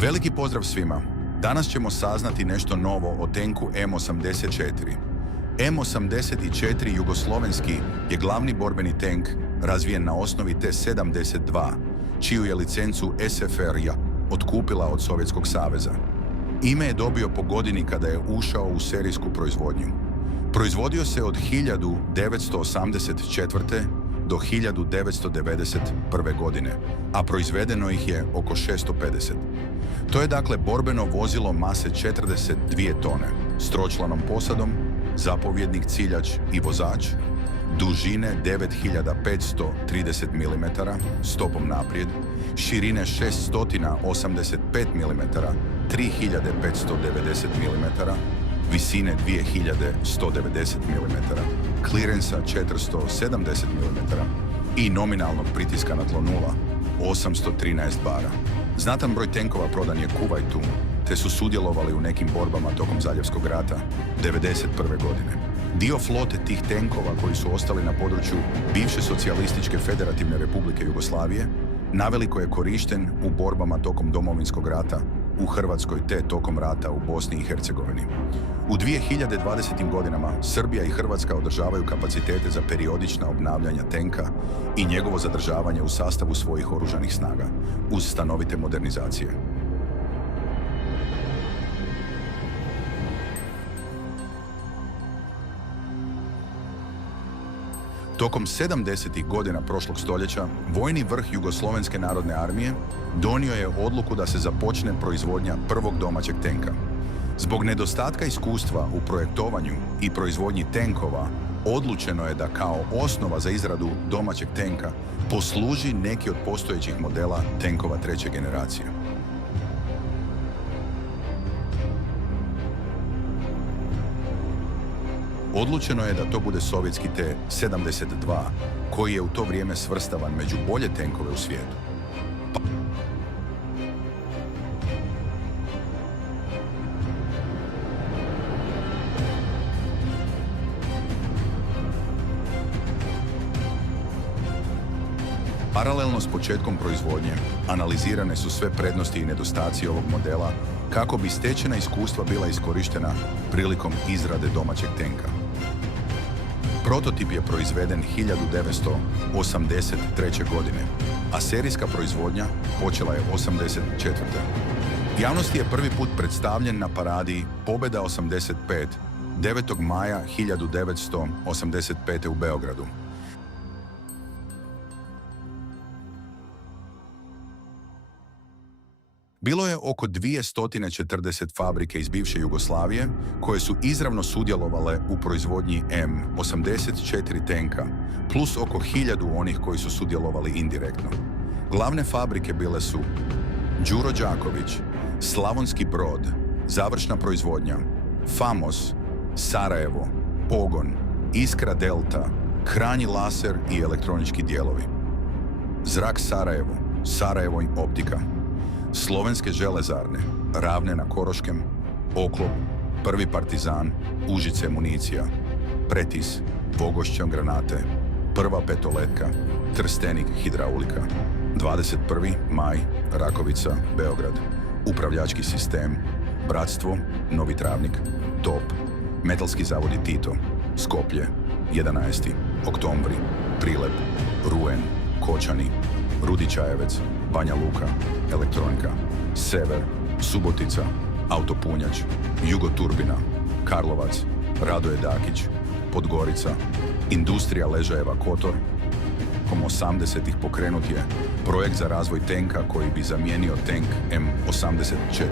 Veliki pozdrav svima. Danas ćemo saznati nešto novo o tenku M84. M84 jugoslovenski je glavni borbeni tenk razvijen na osnovi T-72, čiju je licencu SFRJ otkupila od Sovjetskog saveza. Ime je dobio po godini kada je ušao u serijsku proizvodnju. Proizvodio se od 1984. do 1991. godine, a proizvedeno ih je oko 650. To je dakle borbeno vozilo mase 42 tone, s tročlanom posadom, zapovjednik, ciljač i vozač, dužine 9530 mm, stopom naprijed, širine 685 mm, 3590 mm, visine 2190 mm, klirensa 470 mm i nominalnog pritiska na tlo 813 bara. Znatan broj tenkova prodan je Kuvajtu, te su sudjelovali u nekim borbama tokom Zaljevskog rata 1991. godine. Dio flote tih tenkova koji su ostali na području bivše socijalističke federativne republike Jugoslavije naveliko je korišten u borbama tokom Domovinskog rata u Hrvatskoj te tokom rata u Bosni i Hercegovini. U 2020. godinama Srbija i Hrvatska održavaju kapacitete za periodična obnavljanja tenka i njegovo zadržavanje u sastavu svojih oružanih snaga, uz stanovite modernizacije. Tokom 70. godina prošlog stoljeća, vojni vrh Jugoslovenske narodne armije donio je odluku da se započne proizvodnja prvog domaćeg tenka. Zbog nedostatka iskustva u projektovanju i proizvodnji tenkova, odlučeno je da kao osnova za izradu domaćeg tenka posluži neki od postojećih modela tenkova treće generacije. Odlučeno je da to bude sovjetski T-72, koji je u to vrijeme svrstavan među bolje tenkove u svijetu. Paralelno s početkom proizvodnje, analizirane su sve prednosti i nedostaci ovog modela kako bi stečena iskustva bila iskorištena prilikom izrade domaćeg tenka. Prototip je proizveden 1983. godine, a serijska proizvodnja počela je 1984. Javnosti je prvi put predstavljen na paradi Pobjeda 85, 9. maja 1985. u Beogradu. Bilo je oko 240 fabrike iz bivše Jugoslavije koje su izravno sudjelovale u proizvodnji M84 tenka, plus oko 1000 onih koji su sudjelovali indirektno. Glavne fabrike bile su Đuro Đaković, Slavonski Brod, završna proizvodnja, Famos, Sarajevo, Pogon, Iskra Delta, Kranji Laser i elektronički dijelovi. Zrak Sarajevo, Sarajevo Optika, Slovenske železarne, Ravne na Koroškem, Oklop, Prvi Partizan, Užice municija, Pretis, Vogošćan granate, Prva petoletka, Trstenik hidraulika, 21. maj, Rakovica, Beograd, Upravljački sistem, Bratstvo, Novi Travnik, Top, Metalski zavodi Tito, Skoplje, 11. Oktobri, Prilep, Ruen, Kočani, Rudi Čajevec, Banja Luka, Elektronika, Sever, Subotica, Autopunjač, Jugoturbina, Karlovac, Radoje Dakić, Podgorica, Industrija Ležajeva Kotor. Tokom 80-ih pokrenut je projekt za razvoj tenka koji bi zamijenio tenk M84.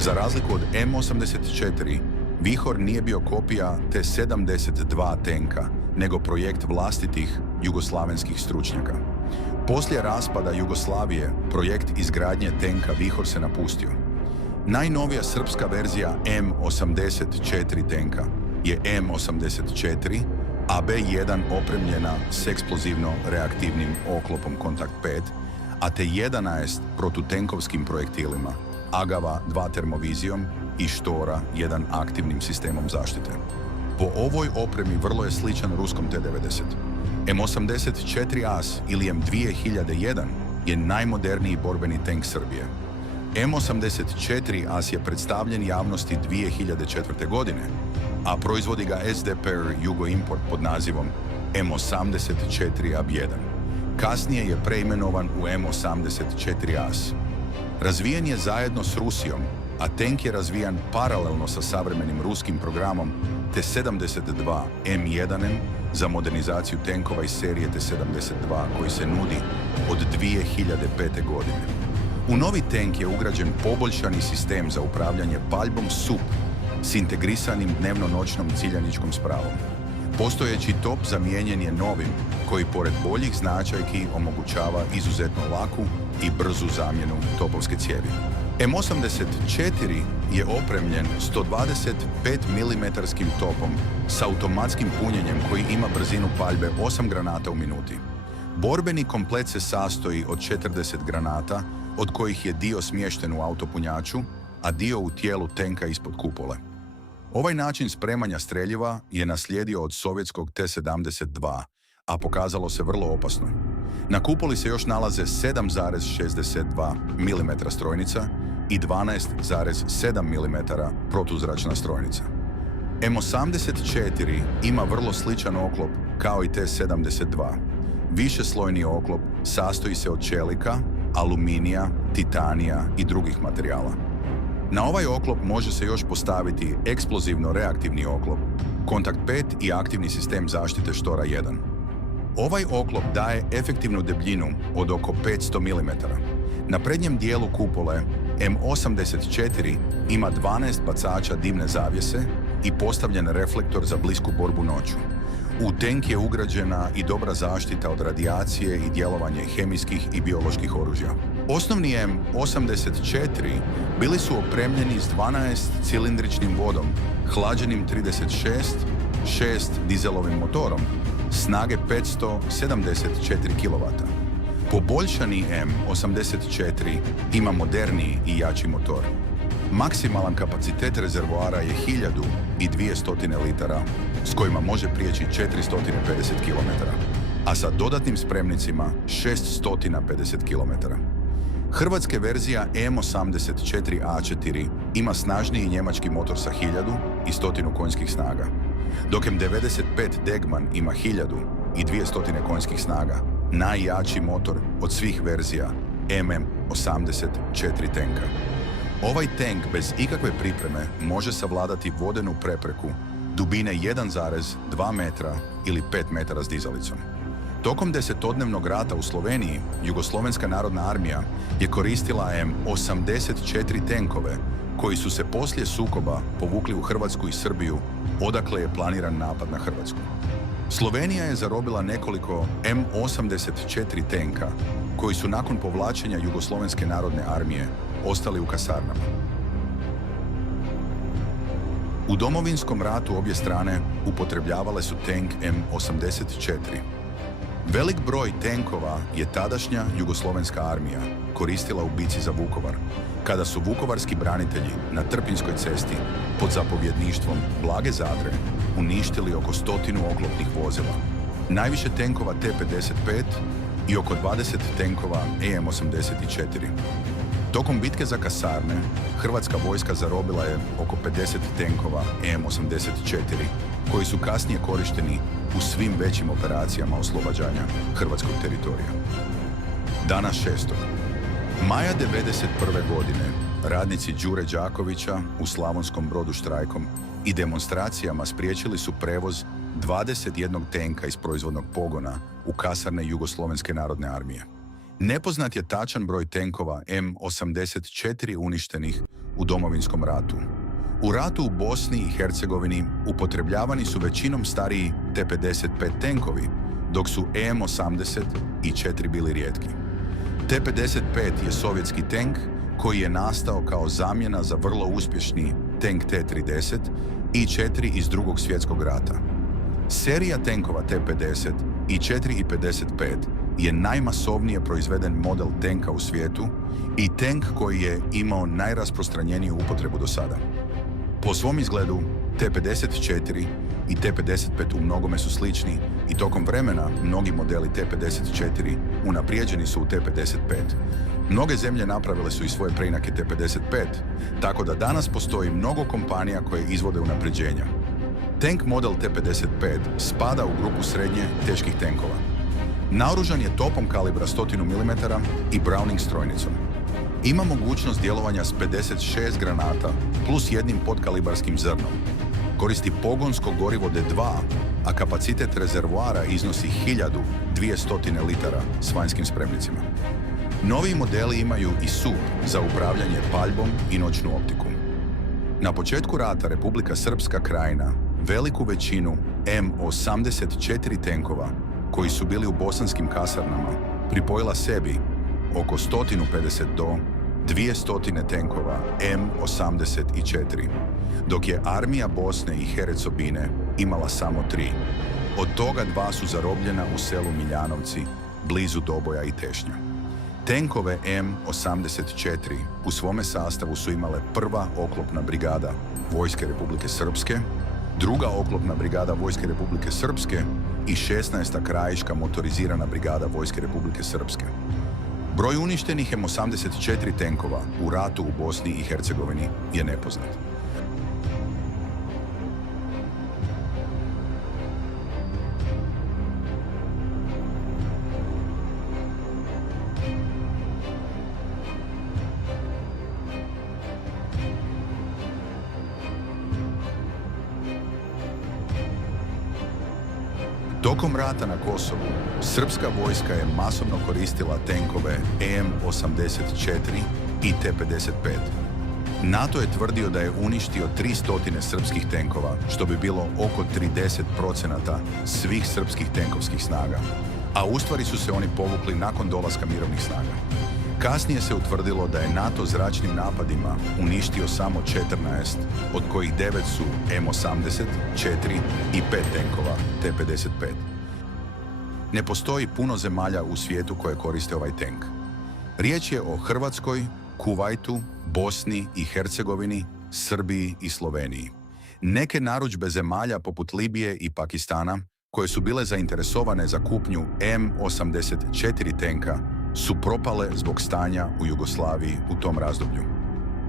Za razliku od M84, Vihor nije bio kopija T-72 tenka, nego projekt vlastitih jugoslavenskih stručnjaka. Poslije raspada Jugoslavije, projekt izgradnje tenka Vihor se napustio. Najnovija srpska verzija M84 tenka je M84, AB1 opremljena s eksplozivno-reaktivnim oklopom Kontakt 5, a T11 protutenkovskim projektilima, Agava 2 termovizijom i Štora 1 aktivnim sistemom zaštite. Po ovoj opremi vrlo je sličan ruskom T-90. M84 AS ili M2001 je najmoderniji borbeni tank Srbije. M84AS je predstavljen javnosti 2004. godine, a proizvodi ga SDPR Jugoimport pod nazivom M84AB1. Kasnije je preimenovan u M84AS. Razvijen je zajedno s Rusijom, a tank je razvijan paralelno sa savremenim ruskim programom T-72 M1M za modernizaciju tenkova iz serije T-72 koji se nudi od 2005. godine. U novi tank je ugrađen poboljšani sistem za upravljanje paljbom SUP s integrisanim dnevno-noćnom ciljaničkom spravom. Postojeći top zamijenjen je novim, koji pored boljih značajki omogućava izuzetno laku i brzu zamjenu topovske cijevi. M84 je opremljen 125 mm topom s automatskim punjenjem koji ima brzinu paljbe 8 granata u minuti. Borbeni komplet se sastoji od 40 granata, od kojih je dio smješten u autopunjaču, a dio u tijelu tenka ispod kupole. Ovaj način spremanja streljiva je naslijedio od sovjetskog T-72, a pokazalo se vrlo opasno. Na kupoli se još nalaze 7,62 mm strojnica i 12,7 mm protuzračna strojnica. M84 ima vrlo sličan oklop kao i T-72. Višeslojni oklop sastoji se od čelika, aluminija, titanija i drugih materijala. Na ovaj oklop može se još postaviti eksplozivno-reaktivni oklop, kontakt 5 i aktivni sistem zaštite štora 1. Ovaj oklop daje efektivnu debljinu od oko 500 mm. Na prednjem dijelu kupole M84 ima 12 bacača dimne zavjese i postavljen reflektor za blisku borbu noću. U tank je ugrađena i dobra zaštita od radijacije i djelovanje hemijskih i bioloških oružja. Osnovni M84 bili su opremljeni s 12-cilindričnim vodom, hlađenim 36 dizelovim motorom, snage 574 kW. Poboljšani M84 ima moderniji i jači motor. Maksimalan kapacitet rezervoara je 1200 litara, s kojima može prijeći 450 km, a sa dodatnim spremnicima 650 km. Hrvatska verzija M84A4 ima snažniji njemački motor sa 1100 konjskih snaga, dok M95 Degman ima 1200 konjskih snaga, najjači motor od svih verzija MM84 tenka. Ovaj tank bez ikakve pripreme može savladati vodenu prepreku dubine 1,2 metra ili 5 metara s dizalicom. Tokom 10-dnevnog rata u Sloveniji, Jugoslovenska narodna armija je koristila M84 tenkove koji su se poslije sukoba povukli u Hrvatsku i Srbiju, odakle je planiran napad na Hrvatsku. Slovenija je zarobila nekoliko M84 tenka koji su nakon povlačenja Jugoslovenske narodne armije ostali u kasarnama. U Domovinskom ratu obje strane upotrebljavale su tank M84. Velik broj tenkova je tadašnja Jugoslovenska armija koristila u bici za Vukovar, kada su vukovarski branitelji na Trpinjskoj cesti pod zapovjedništvom Blage Zadre uništili oko 100 oklopnih vozila, najviše tenkova T-55 i oko 20 tenkova EM-84. Tokom bitke za kasarne, hrvatska vojska zarobila je oko 50 tenkova EM-84, koji su kasnije korišteni u svim većim operacijama oslobađanja hrvatskog teritorija. Dana 6. maja 1991. godine radnici Đure Đakovića u Slavonskom Brodu štrajkom i demonstracijama spriječili su prevoz 21 tenka iz proizvodnog pogona u kasarne Jugoslovenske narodne armije. Nepoznat je tačan broj tenkova M84 uništenih u Domovinskom ratu. U ratu u Bosni i Hercegovini upotrebljavani su većinom stariji T-55 tenkovi, dok su EM-84 bili rijetki. T-55 je sovjetski tank koji je nastao kao zamjena za vrlo uspješni tank T-30 i 4 iz Drugog svjetskog rata. Serija tenkova T-50 i 4 i 55 je najmasovnije proizveden model tenka u svijetu i tank koji je imao najrasprostranjeniju upotrebu do sada. Po svom izgledu, T-54 i T-55 u mnogome su slični i tokom vremena mnogi modeli T-54 unaprijeđeni su u T-55. Mnoge zemlje napravile su i svoje preinake T-55, tako da danas postoji mnogo kompanija koje izvode unapređenja. Tank model T-55 spada u grupu srednje teških tenkova. Naoružan je topom kalibra 100 mm i Browning strojnicom. Ima mogućnost djelovanja s 56 granata plus jednim podkalibarskim zrnom. Koristi pogonsko gorivo D2, a kapacitet rezervoara iznosi 1200 litara s vanjskim spremnicima. Novi modeli imaju i SUP za upravljanje paljbom i noćnu optiku. Na početku rata Republika Srpska Krajina veliku većinu M84 tenkova koji su bili u bosanskim kasarnama pripojila sebi, oko 150 do 200 tenkova M84, dok je armija Bosne i Hercegovine imala samo 3. Od toga 2 su zarobljena u selu Miljanovci, blizu Doboja i Tešnja. Tenkove M84 u svome sastavu su imale 1. oklopna brigada Vojske Republike Srpske, 2. oklopna brigada Vojske Republike Srpske i 16. krajiška motorizirana brigada Vojske Republike Srpske. Broj uništenih M84 tenkova u ratu u Bosni i Hercegovini je nepoznat. Tokom rata na Kosovu, srpska vojska je masovno koristila tenkove M84 i T-55. NATO je tvrdio da je uništio 300 srpskih tenkova, što bi bilo oko 30% svih srpskih tenkovskih snaga, a ustvari su se oni povukli nakon dolaska mirovnih snaga. Kasnije se utvrdilo da je NATO zračnim napadima uništio samo 14, od kojih 9 su M84 i 5 tenkova T-55. Ne postoji puno zemalja u svijetu koje koriste ovaj tank. Riječ je o Hrvatskoj, Kuvajtu, Bosni i Hercegovini, Srbiji i Sloveniji. Neke narudžbe zemalja poput Libije i Pakistana, koje su bile zainteresovane za kupnju M84 tenka, su propale zbog stanja u Jugoslaviji u tom razdoblju.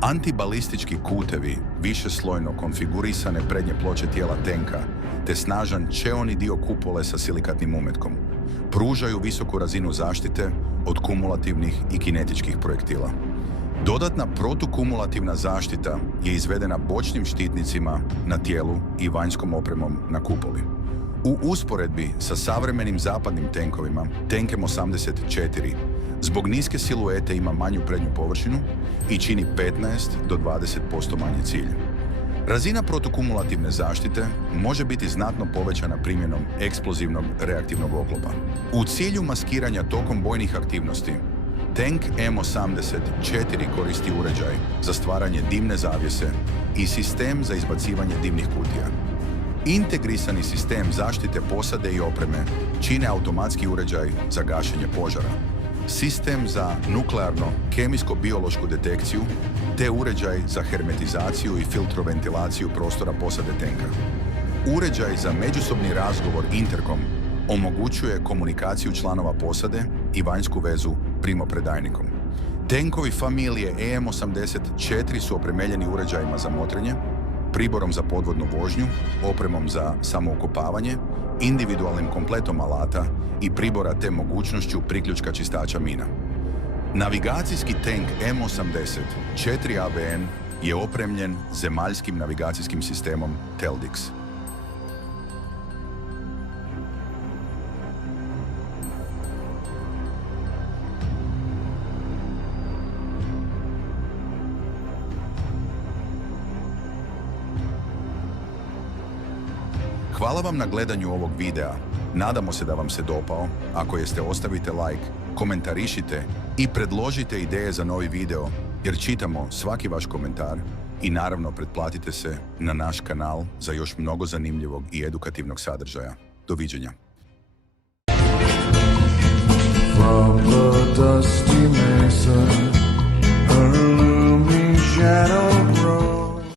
Antibalistički kutevi, višeslojno konfigurisane prednje ploče tijela tenka, te snažan čeoni dio kupole sa silikatnim umetkom, pružaju visoku razinu zaštite od kumulativnih i kinetičkih projektila. Dodatna protukumulativna zaštita je izvedena bočnim štitnicima na tijelu i vanjskom opremom na kupoli. U usporedbi sa savremenim zapadnim tenkovima, tank M84 zbog niske siluete ima manju prednju površinu i čini 15 do 20% manji cilj. Razina protukumulativne zaštite može biti znatno povećana primjenom eksplozivnog reaktivnog oklopa. U cilju maskiranja tokom bojnih aktivnosti, tank M84 koristi uređaj za stvaranje dimne zavjese i sistem za izbacivanje dimnih kutija. Integrisani sistem zaštite posade i opreme čine automatski uređaj za gašenje požara, sistem za nuklearno-kemijsko-biološku detekciju te uređaj za hermetizaciju i filtroventilaciju prostora posade tenka. Uređaj za međusobni razgovor interkom omogućuje komunikaciju članova posade i vanjsku vezu primopredajnikom. Tenkovi familije EM84 su opremljeni uređajima za motrenje, priborom za podvodnu vožnju, opremom za samoukopavanje, individualnim kompletom alata i pribora te mogućnošću priključka čistača mina. Navigacijski tank M80 4ABN je opremljen zemaljskim navigacijskim sistemom Teldix. Hvala vam na gledanju ovog videa. Nadamo se da vam se dopao. Ako jeste, ostavite like, komentarišite i predložite ideje za novi video, jer čitamo svaki vaš komentar i naravno pretplatite se na naš kanal za još mnogo zanimljivog i edukativnog sadržaja. Doviđenja. From the dusty mesa, a looming shadow grows.